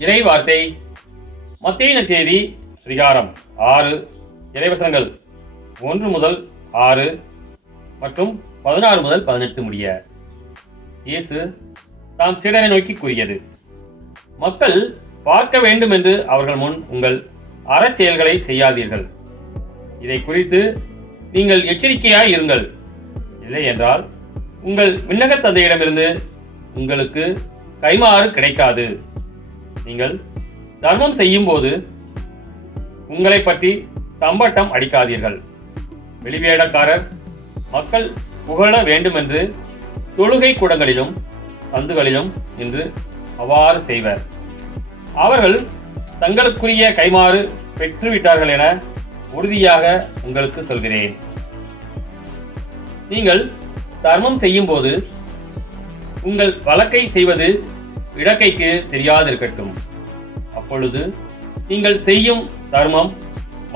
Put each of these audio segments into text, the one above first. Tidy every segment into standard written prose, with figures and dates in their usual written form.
இறை வார்த்தை மத்தேயு நற்செய்தி அதிகாரம் 6 இறைவசனங்கள் 1 முதல் 6 மற்றும் 16 முதல் 18 முடிய. இயேசு தாம் சீடரை நோக்கி கூறியது: மக்கள் பார்க்க வேண்டும் என்று அவர்கள் முன் உங்கள் அறச்செயல்களை செய்யாதீர்கள். இதை குறித்து நீங்கள் எச்சரிக்கையாய் இருங்கள். இல்லை என்றால் உங்கள் விண்ணக தந்தையிடமிருந்து உங்களுக்கு கைமாறு கிடைக்காது. நீங்கள் தர்மம் செய்யும் போது உங்களை பற்றி தம்பட்டம் அடிக்காதீர்கள். வெளிவேடக்காரர் மக்கள் புகழ வேண்டுமென்று தொழுகை கூடங்களிலும் சந்துகளிலும் நின்று அவ்வாறு செய்வர். அவர்கள் தங்களுக்குரிய கைமாறு பெற்றுவிட்டார்கள் என உறுதியாக உங்களுக்கு சொல்கிறேன். நீங்கள் தர்மம் செய்யும் போது உங்கள் வழக்கை செய்வது இடக்கைக்கு தெரியாதிருக்கட்டும். அப்பொழுது நீங்கள் செய்யும் தர்மம்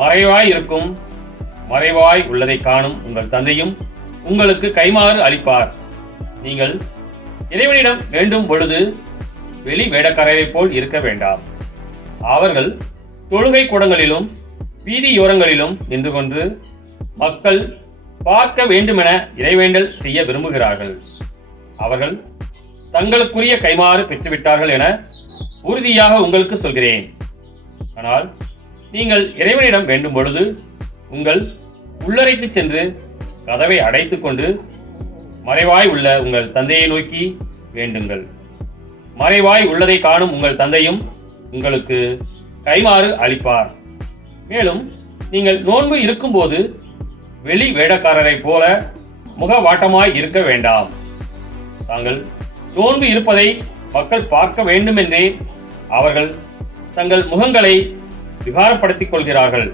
மறைவாய் இருக்கும். மறைவாய் உள்ளதை காணும் உங்கள் தந்தையும் உங்களுக்கு கைமாறு அளிப்பார். நீங்கள் இறைவனிடம் வேண்டும் பொழுது வெளி வேடக்காரரைப் போல் இருக்க வேண்டாம். அவர்கள் தொழுகை கூடங்களிலும் வீதியோரங்களிலும் நின்று கொண்டு மக்கள் பார்க்க வேண்டுமென இறைவேண்டல் செய்ய விரும்புகிறார்கள். அவர்கள் தங்களுக்குரிய கைமாறு பெற்றுவிட்டார்கள் என உறுதியாக உங்களுக்கு சொல்கிறேன். ஆனால் நீங்கள் இறைவனிடம் வேண்டும் பொழுது உங்கள் உள்ளறைக்கு சென்று கதவை அடைத்து கொண்டு மறைவாய் உள்ள உங்கள் தந்தையை நோக்கி வேண்டுங்கள். மறைவாய் உள்ளதை காணும் உங்கள் தந்தையும் உங்களுக்கு கைமாறு அளிப்பார். மேலும் நீங்கள் நோன்பு இருக்கும்போது வெளி வேடக்காரரைப் போல முகவாட்டமாய் இருக்க வேண்டாம். தாங்கள் நோன்பு இருப்பதை மக்கள் பார்க்க வேண்டுமென்றே அவர்கள் தங்கள் முகங்களை விகாரப்படுத்திக் கொள்கிறார்கள்.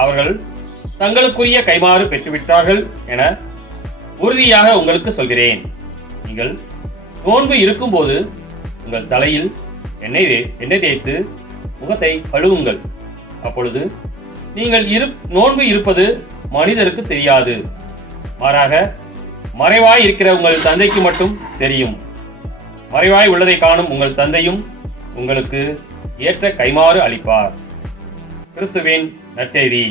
அவர்கள் தங்களுக்குரிய கைமாறு பெற்றுவிட்டார்கள் என உறுதியாக உங்களுக்கு சொல்கிறேன். நீங்கள் நோன்பு இருக்கும்போது உங்கள் தலையில் எண்ணெய் தேய்த்து முகத்தை கழுவுங்கள். அப்பொழுது நீங்கள் நோன்பு இருப்பது மனிதருக்கு தெரியாது. மாறாக மறைவாய் இருக்கிற உங்கள் தந்தைக்கு மட்டும் தெரியும். மறைவாய் உள்ளதை காணும் உங்கள் தந்தையும் உங்களுக்கு ஏற்ற கைமாறு அளிப்பார். கிறிஸ்துவின் நற்செய்தி.